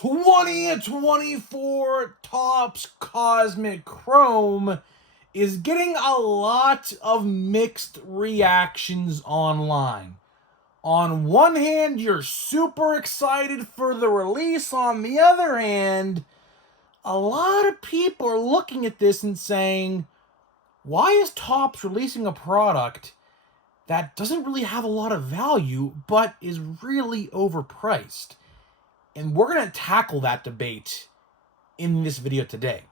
2024 Topps Cosmic Chrome is getting a lot of mixed reactions online. On one hand, you're super excited for the release. On the other hand, a lot of people are looking at this and saying, why is Topps releasing a product that doesn't really have a lot of value, but is really overpriced? And we're going to tackle that debate in this video today.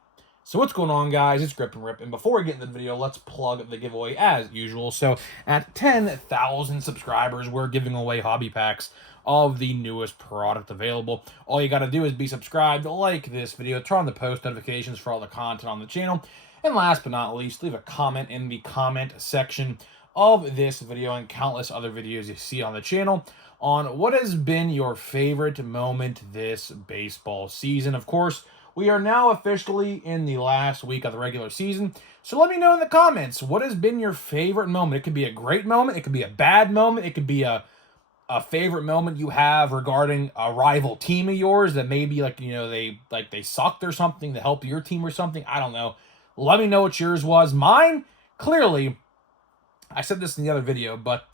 So what's going on, guys? It's Grip and Rip. And before we get into the video, let's plug the giveaway as usual. So at 10,000 subscribers, we're giving away hobby packs of the newest product available. All you got to do is be subscribed, like this video, turn on the post notifications for all the content on the channel. And last but not least, leave a comment in the comment section of this video and countless other videos you see on the channel on what has been your favorite moment this baseball season. Of course, we are now officially in the last week of the regular season, so let me know in the comments what has been your favorite moment. It could be a great moment, it could be a bad moment, it could be a favorite moment you have regarding a rival team of yours that maybe they sucked or something to help your team or something. I don't know. Let me know what yours was. Mine, clearly, I said this in the other video, but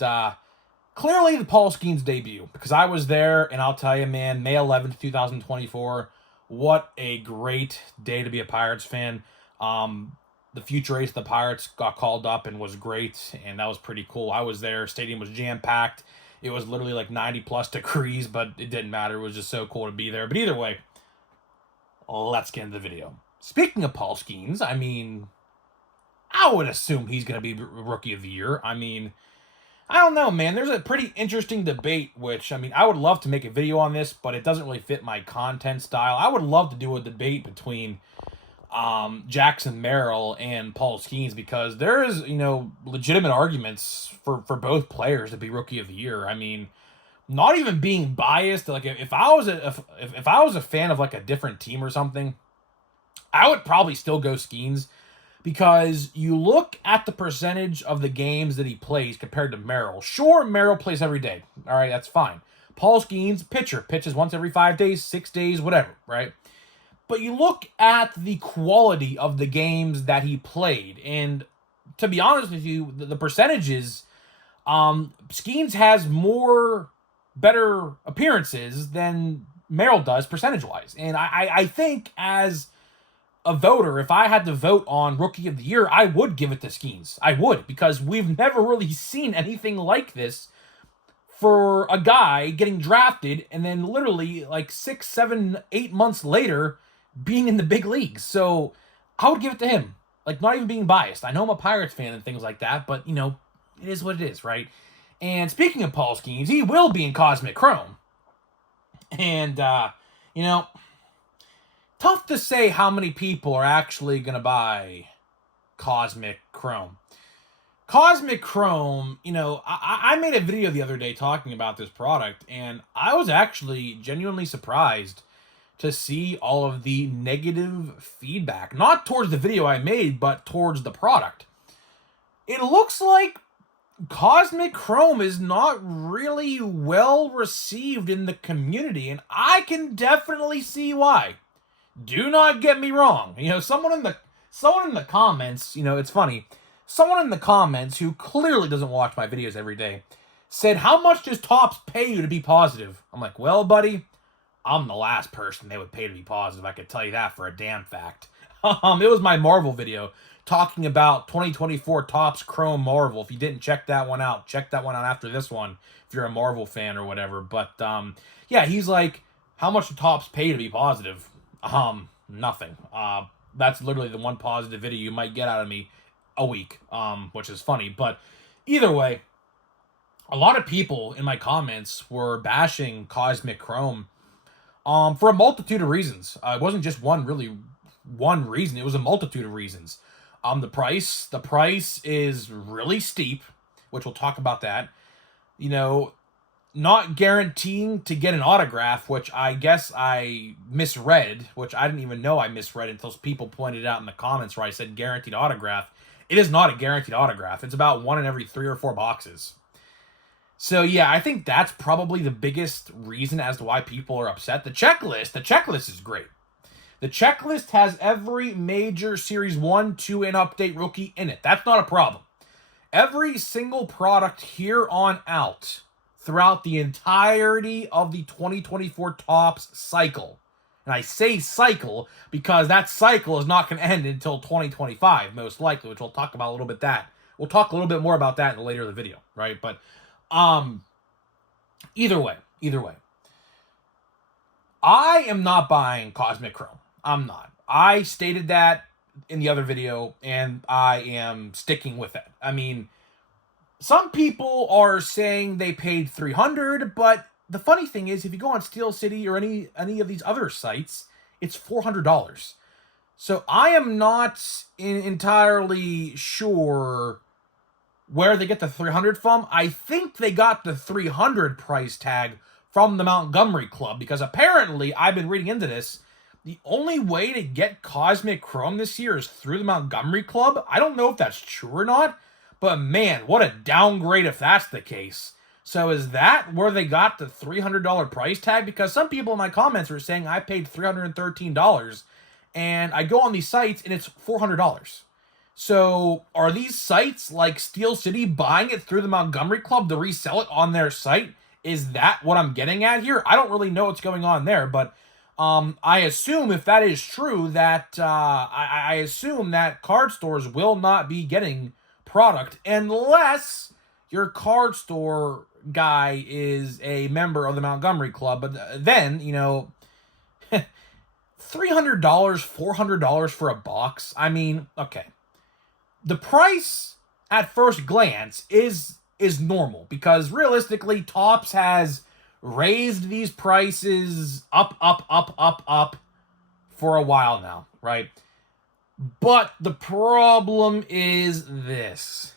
clearly the Paul Skeens debut, because I was there, and I'll tell you, man, May 11th, 2024, what a great day to be a Pirates fan. The future ace of the Pirates got called up and was great, and that was pretty cool. I was there. Stadium was jam-packed. It was literally like 90-plus degrees, but it didn't matter. It was just so cool to be there. But either way, let's get into the video. Speaking of Paul Skeens, I mean, I would assume he's going to be Rookie of the Year. I mean, I don't know, man. There's a pretty interesting debate, which, I mean, I would love to make a video on this, but it doesn't really fit my content style. I would love to do a debate between Jackson Merrill and Paul Skeens, because there is, legitimate arguments for both players to be Rookie of the Year. I mean, not even being biased, like if I was a fan of like a different team or something, I would probably still go Skeens, because you look at the percentage of the games that he plays compared to Merrill. Sure, Merrill plays every day. All right, that's fine. Paul Skeens, pitcher, pitches once every 5 days, 6 days, whatever, right? But you look at the quality of the games that he played, and to be honest with you, the percentages, Skeens has more better appearances than Merrill does percentage-wise. And I think as a voter, if I had to vote on Rookie of the Year, I would give it to Skeens. I would, because we've never really seen anything like this for a guy getting drafted and then literally like 6, 7, 8 months later being in the big leagues. So I would give it to him. Like, not even being biased. I know I'm a Pirates fan and things like that, but, it is what it is, right? And speaking of Paul Skeens, he will be in Cosmic Chrome. And, tough to say how many people are actually going to buy Cosmic Chrome. Cosmic Chrome, I made a video the other day talking about this product, and I was actually genuinely surprised to see all of the negative feedback. Not towards the video I made, but towards the product. It looks like Cosmic Chrome is not really well received in the community, and I can definitely see why. Do not get me wrong. Someone in the comments, it's funny. Someone in the comments who clearly doesn't watch my videos every day said, "How much does Topps pay you to be positive?" I'm like, well, buddy, I'm the last person they would pay to be positive. I could tell you that for a damn fact. It was my Marvel video talking about 2024 Topps Chrome Marvel. If you didn't check that one out, check that one out after this one if you're a Marvel fan or whatever. But yeah, he's like, "How much do Topps pay to be positive?" Nothing. That's literally the one positive video you might get out of me a week, which is funny. But either way, a lot of people in my comments were bashing Cosmic Chrome for a multitude of reasons. It wasn't just one reason. It was a multitude of reasons. The price is really steep, which we'll talk about that. Not guaranteeing to get an autograph, which I guess I misread, which I didn't even know I misread until people pointed out in the comments where I said guaranteed autograph. It is not a guaranteed autograph. It's about 1 in every 3 or 4 boxes. So yeah, I think that's probably the biggest reason as to why people are upset. The checklist is great. The checklist has every major Series 1, 2, and update rookie in it. That's not a problem. Every single product here on out throughout the entirety of the 2024 Topps cycle. And I say cycle because that cycle is not going to end until 2025, most likely, which we'll talk about a little bit that. We'll talk a little bit more about that in later in the video, right? But either way, I am not buying Cosmic Chrome. I'm not. I stated that in the other video, and I am sticking with it. I mean, some people are saying they paid $300, but the funny thing is, if you go on Steel City or any of these other sites, it's $400. So I am not entirely sure where they get the 300 from. I think they got the 300 price tag from the Montgomery Club, because apparently, I've been reading into this, the only way to get Cosmic Chrome this year is through the Montgomery Club. I don't know if that's true or not, but man, what a downgrade if that's the case. So is that where they got the $300 price tag? Because some people in my comments were saying I paid $313, and I go on these sites and it's $400. So are these sites like Steel City buying it through the Montgomery Club to resell it on their site? Is that what I'm getting at here? I don't really know what's going on there, but I assume if that is true, that I assume that card stores will not be getting product unless your card store guy is a member of the Montgomery Club. But then, $300, $400 for a box. I mean, okay. The price at first glance is normal, because realistically, Topps has raised these prices up for a while now, right? But the problem is this.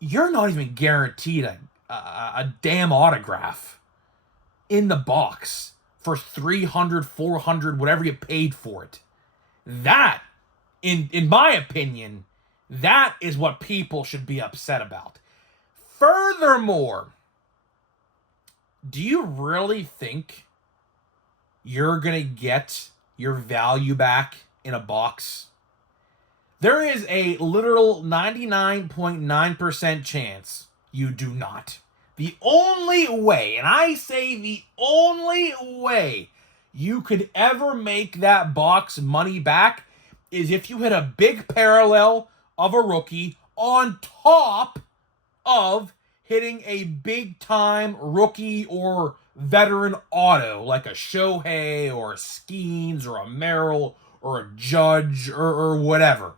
You're not even guaranteed a damn autograph in the box for $300, $400, whatever you paid for it. That, in my opinion, that is what people should be upset about. Furthermore, do you really think you're going to get your value back in a box? There is a literal 99.9% chance you do not. The only way, and I say the only way you could ever make that box money back is if you hit a big parallel of a rookie on top of hitting a big-time rookie or veteran auto, like a Shohei or a Skeens or a Merrill or a Judge or whatever.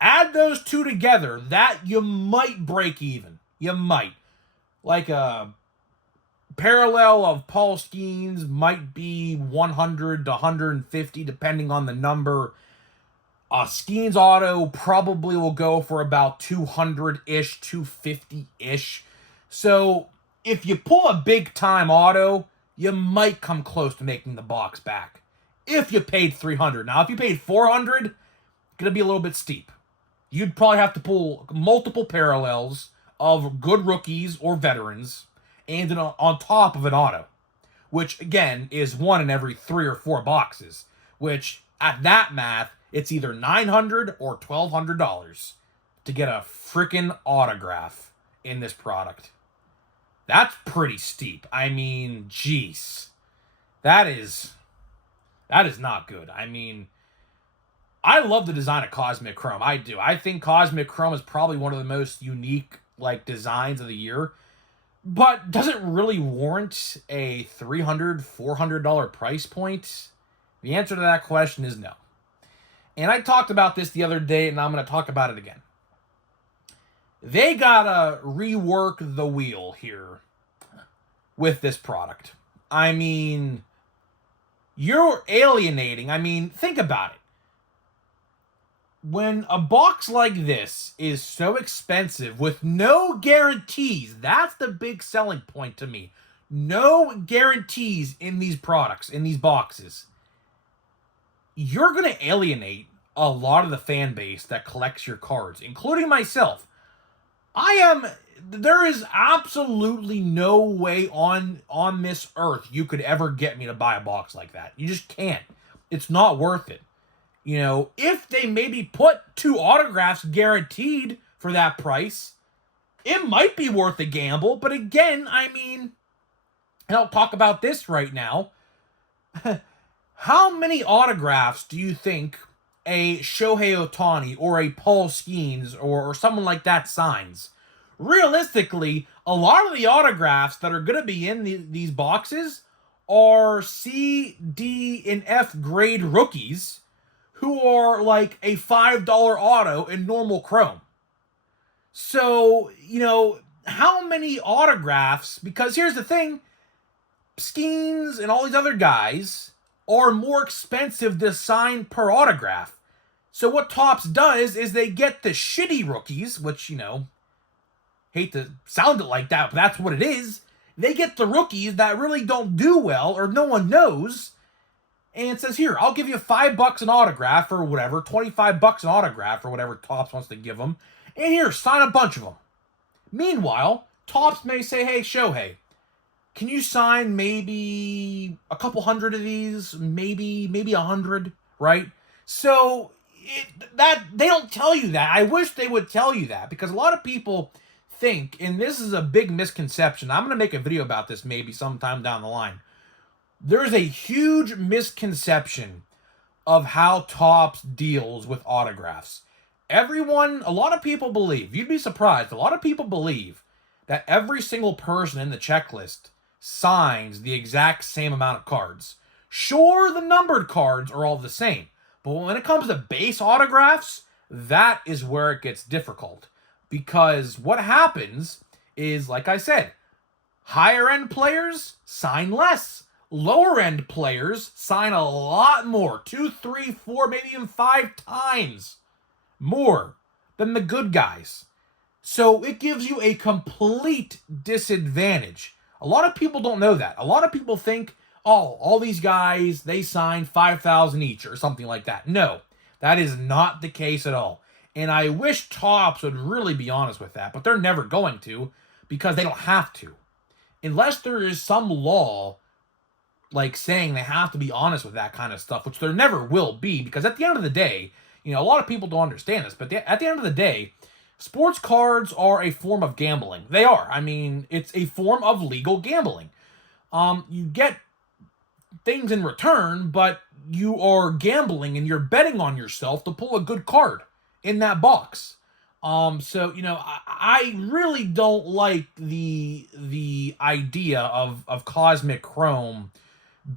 Add those two together, that you might break even. You might. Like a parallel of Paul Skeens might be 100 to 150, depending on the number. Skeens auto probably will go for about 200-ish, 250-ish. So if you pull a big-time auto, you might come close to making the box back. If you paid $300. Now, if you paid $400, it's going to be a little bit steep. You'd probably have to pull multiple parallels of good rookies or veterans and on top of an auto, which, again, is one in every 3 or 4 boxes, which, at that math, it's either $900 or $1,200 to get a freaking autograph in this product. That's pretty steep. I mean, jeez. That is not good. I mean, I love the design of Cosmic Chrome. I do. I think Cosmic Chrome is probably one of the most unique, designs of the year. But does it really warrant a $300, $400 price point? The answer to that question is no. And I talked about this the other day, and I'm going to talk about it again. They got to rework the wheel here with this product. I mean, you're alienating. I mean, think about it. When a box like this is so expensive with no guarantees, that's the big selling point to me. No guarantees in these products, in these boxes. You're going to alienate a lot of the fan base that collects your cards, including myself. I am there is absolutely no way on this earth you could ever get me to buy a box like that. You just can't. It's not worth it. You know, if they maybe put 2 autographs guaranteed for that price, it might be worth a gamble. But again, I mean, and I'll talk about this right now. How many autographs do you think a Shohei Ohtani or a Paul Skeens or someone like that signs? Realistically, a lot of the autographs that are going to be in these boxes are C, D, and F grade rookies who are like a $5 auto in normal chrome. So, you know, how many autographs? Because here's the thing, Skeens and all these other guys are more expensive to sign per autograph. So what Topps does is they get the shitty rookies, which, you know, hate to sound it like that, but that's what it is. They get the rookies that really don't do well or no one knows, and it says, here, I'll give you $5 an autograph or whatever, $25 an autograph or whatever Topps wants to give them, and here, sign a bunch of them. Meanwhile, Topps may say, hey, Shohei, can you sign maybe a couple hundred of these, maybe 100, right? So that they don't tell you that. I wish they would tell you that, because a lot of people think, and this is a big misconception, I'm going to make a video about this maybe sometime down the line. There's a huge misconception of how Topps deals with autographs. A lot of people believe, you'd be surprised, a lot of people believe that every single person in the checklist signs the exact same amount of cards. Sure, the numbered cards are all the same, but when it comes to base autographs, that is where it gets difficult. Because what happens is, like I said, higher end players sign less. Lower end players sign a lot more. 2, 3, 4, maybe even 5 times more than the good guys. So it gives you a complete disadvantage. A lot of people don't know that. A lot of people think, oh, all these guys, they sign 5,000 each or something like that. No, that is not the case at all. And I wish Topps would really be honest with that, but they're never going to, because they don't have to. Unless there is some law like saying they have to be honest with that kind of stuff, which there never will be, because at the end of the day, you know, a lot of people don't understand this, but at the end of the day, sports cards are a form of gambling. They are. I mean, it's a form of legal gambling. You get things in return, but you are gambling and you're betting on yourself to pull a good card in that box. So, you know, I really don't like the idea of Cosmic Chrome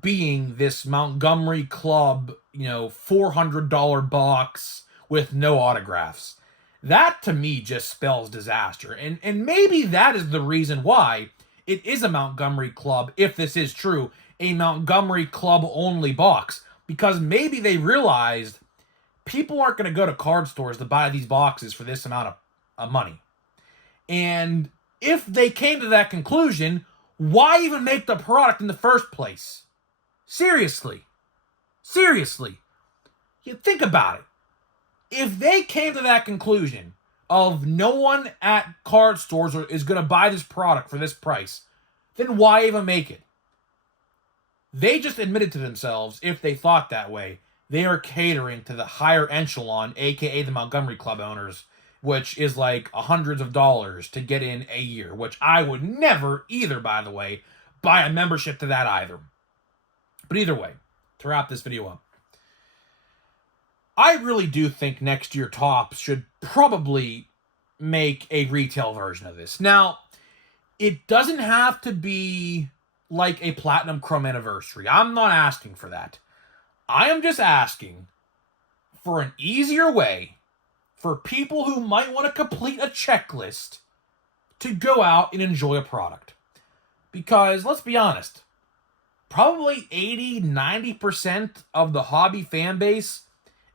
being this Montgomery Club, you know, $400 box with no autographs. That to me just spells disaster. And maybe that is the reason why it is a Montgomery Club, if this is true, a Montgomery Club only box. Because maybe they realized people aren't going to go to card stores to buy these boxes for this amount of money. And if they came to that conclusion, why even make the product in the first place? Seriously. You think about it. If they came to that conclusion of no one at card stores is going to buy this product for this price, then why even make it? They just admitted to themselves, if they thought that way, they are catering to the higher echelon, aka the Montgomery Club owners, which is like hundreds of dollars to get in a year, which I would never either, by the way, buy a membership to that either. But either way, to wrap this video up, I really do think next year Topps should probably make a retail version of this. Now, it doesn't have to be like a Platinum Chrome Anniversary. I'm not asking for that. I am just asking for an easier way for people who might want to complete a checklist to go out and enjoy a product. Because, let's be honest, probably 80-90% of the hobby fan base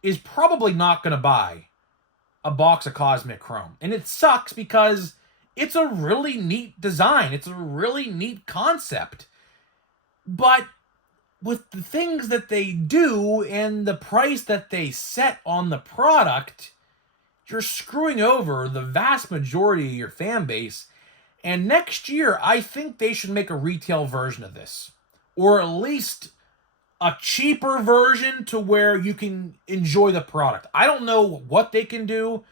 is probably not going to buy a box of Cosmic Chrome. And it sucks because it's a really neat design. It's a really neat concept. But with the things that they do and the price that they set on the product, you're screwing over the vast majority of your fan base And next year, I think they should make a retail version of this. Or at least a cheaper version to where you can enjoy the product. I don't know what they can do.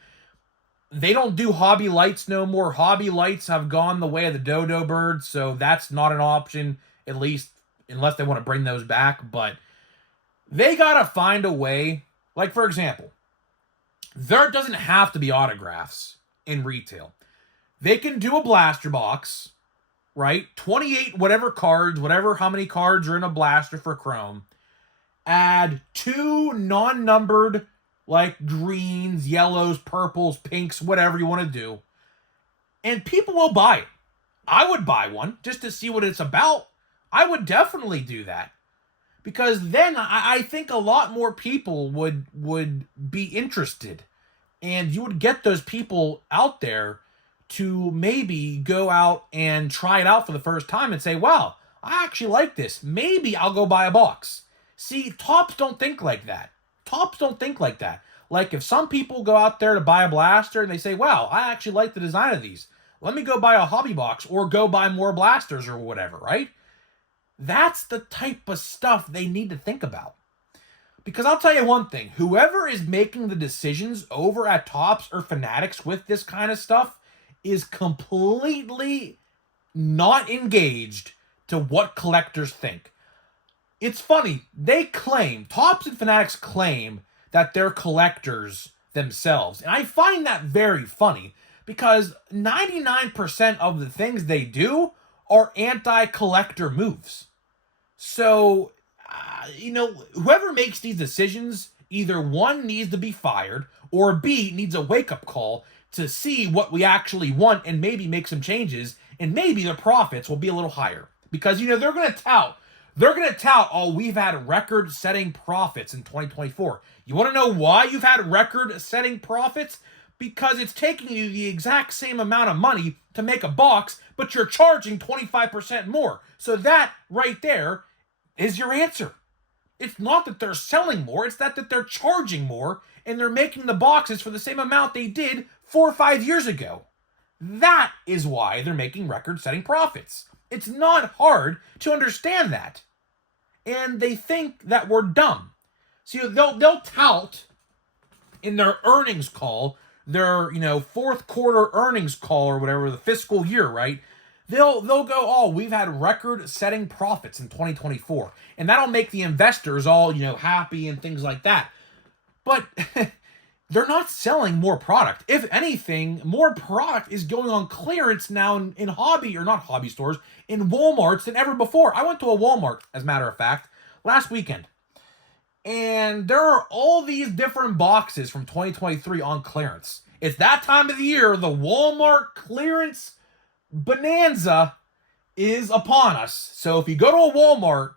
They don't do hobby lights no more. Hobby lights have gone the way of the dodo bird, so that's not an option, at least unless they want to bring those back. But they gotta find a way. Like, for example, there doesn't have to be autographs in retail. They can do a blaster box, right? 28 whatever cards, how many cards are in a blaster for Chrome. Add 2 non-numbered, like greens, yellows, purples, pinks, whatever you want to do. And people will buy it. I would buy one just to see what it's about. I would definitely do that. Because then I think a lot more people would be interested. And you would get those people out there to maybe go out and try it out for the first time and say, wow, I actually like this. Maybe I'll go buy a box. See, Topps don't think like that. Topps don't think like that. Like, if some people go out there to buy a blaster and they say, wow, I actually like the design of these. Let me go buy a hobby box or go buy more blasters or whatever, right? That's the type of stuff they need to think about. Because I'll tell you one thing. Whoever is making the decisions over at Topps or Fanatics with this kind of stuff is completely not engaged to what collectors think. It's funny. Topps and Fanatics claim that they're collectors themselves. And I find that very funny because 99% of the things they do are anti-collector moves. So, whoever makes these decisions, either one needs to be fired or B needs a wake-up call to see what we actually want and maybe make some changes, and maybe the profits will be a little higher. Because, they're going to tout, oh, we've had record-setting profits in 2024. You want to know why you've had record-setting profits? Because it's taking you the exact same amount of money to make a box, but you're charging 25% more. So that right there is your answer. It's not that they're selling more, it's that they're charging more, and they're making the boxes for the same amount they did 4 or 5 years ago. That is why they're making record-setting profits. It's not hard to understand that. And they think that we're dumb. So they'll tout in their earnings call, their fourth quarter earnings call or whatever, the fiscal year, right? They'll go, oh, we've had record-setting profits in 2024. And that'll make the investors all, happy and things like that. But they're not selling more product. If anything, more product is going on clearance now in not hobby stores, in Walmarts than ever before. I went to a Walmart, as a matter of fact, last weekend. And there are all these different boxes from 2023 on clearance. It's that time of the year, the Walmart clearance bonanza is upon us. So if you go to a Walmart,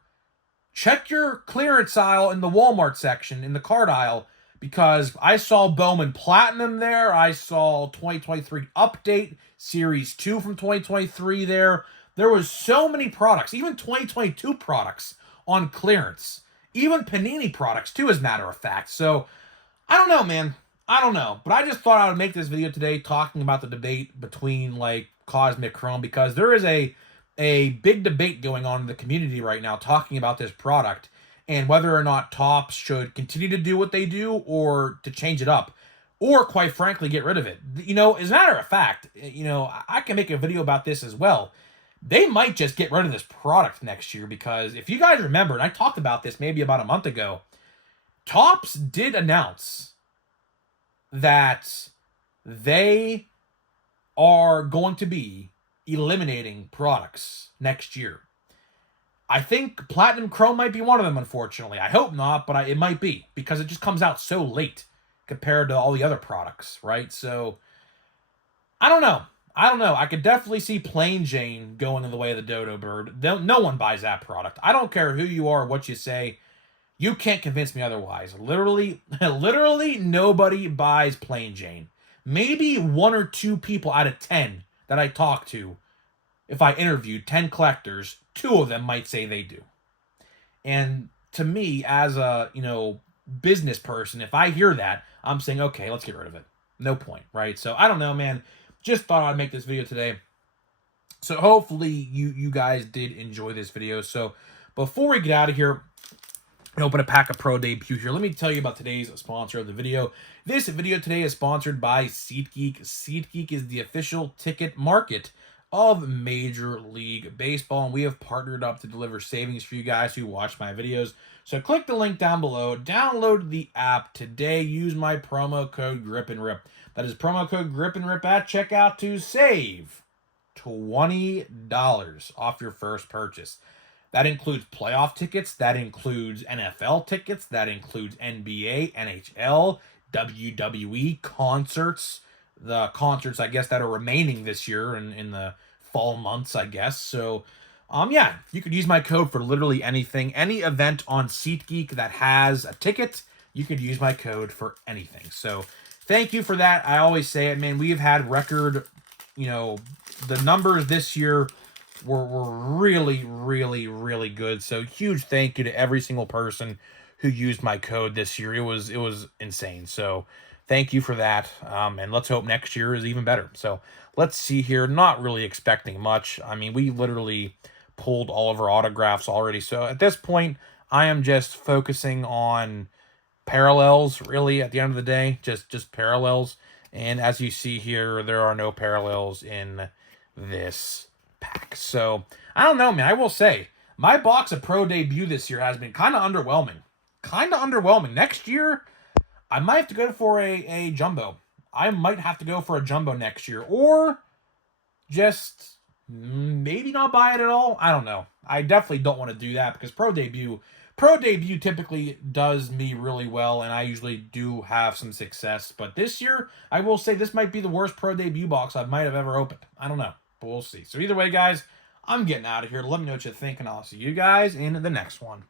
check your clearance aisle in the Walmart section, in the card aisle, because I saw Bowman Platinum there. I saw 2023 Update, Series 2 from 2023 there. There was so many products, even 2022 products on clearance. Even Panini products, too, as a matter of fact. So, I don't know, man. I don't know. But I just thought I would make this video today talking about the debate between, Cosmic Chrome, because there is a big debate going on in the community right now talking about this product and whether or not Topps should continue to do what they do or to change it up or, quite frankly, get rid of it. As a matter of fact, I can make a video about this as well. They might just get rid of this product next year because if you guys remember, and I talked about this maybe about a month ago, Topps did announce that they are going to be eliminating products next year. I think Platinum Chrome might be one of them, unfortunately. I hope not, but it might be because it just comes out so late compared to all the other products, right? So, I don't know. I could definitely see Plain Jane going in the way of the Dodo Bird. No one buys that product. I don't care who you are, what you say. You can't convince me otherwise. Literally nobody buys Plain Jane. Maybe 1 or 2 people out of 10 that I talk to, if I interviewed 10 collectors, 2 of them might say they do. And to me, as a, business person, if I hear that, I'm saying, okay, let's get rid of it. No point, right? So, I don't know, man. Just thought I'd make this video today. So hopefully you guys did enjoy this video. So before we get out of here, and open a pack of Pro Debut here, let me tell you about today's sponsor of the video. This video today is sponsored by SeatGeek. SeatGeek is the official ticket market of Major League Baseball, and we have partnered up to deliver savings for you guys who watch my videos. So click the link down below, download the app today, use my promo code GRIPANDRIP. That is promo code GRIPANDRIP at checkout to save $20 off your first purchase. That includes playoff tickets, that includes NFL tickets, that includes NBA, NHL, WWE, concerts, the concerts, I guess, that are remaining this year in the fall months, I guess. So, yeah, you could use my code for literally anything. Any event on SeatGeek that has a ticket, you could use my code for anything. So, thank you for that. I always say it, man. We have had record, the numbers this year were really, really, really good. So huge thank you to every single person who used my code this year. It was insane. So thank you for that. And let's hope next year is even better. So let's see here. Not really expecting much. I mean, we literally pulled all of our autographs already. So at this point, I am just focusing on parallels, really, at the end of the day. Just parallels. And as you see here, there are no parallels in this pack. So, I don't know, man. I will say, my box of Pro Debut this year has been kind of underwhelming. Kind of underwhelming. Next year, I might have to go for a jumbo. I might have to go for a jumbo next year. Or just maybe not buy it at all. I don't know. I definitely don't want to do that because Pro Debut typically does me really well, and I usually do have some success. But this year, I will say this might be the worst Pro Debut box I might have ever opened. I don't know, but we'll see. So either way, guys, I'm getting out of here. Let me know what you think, and I'll see you guys in the next one.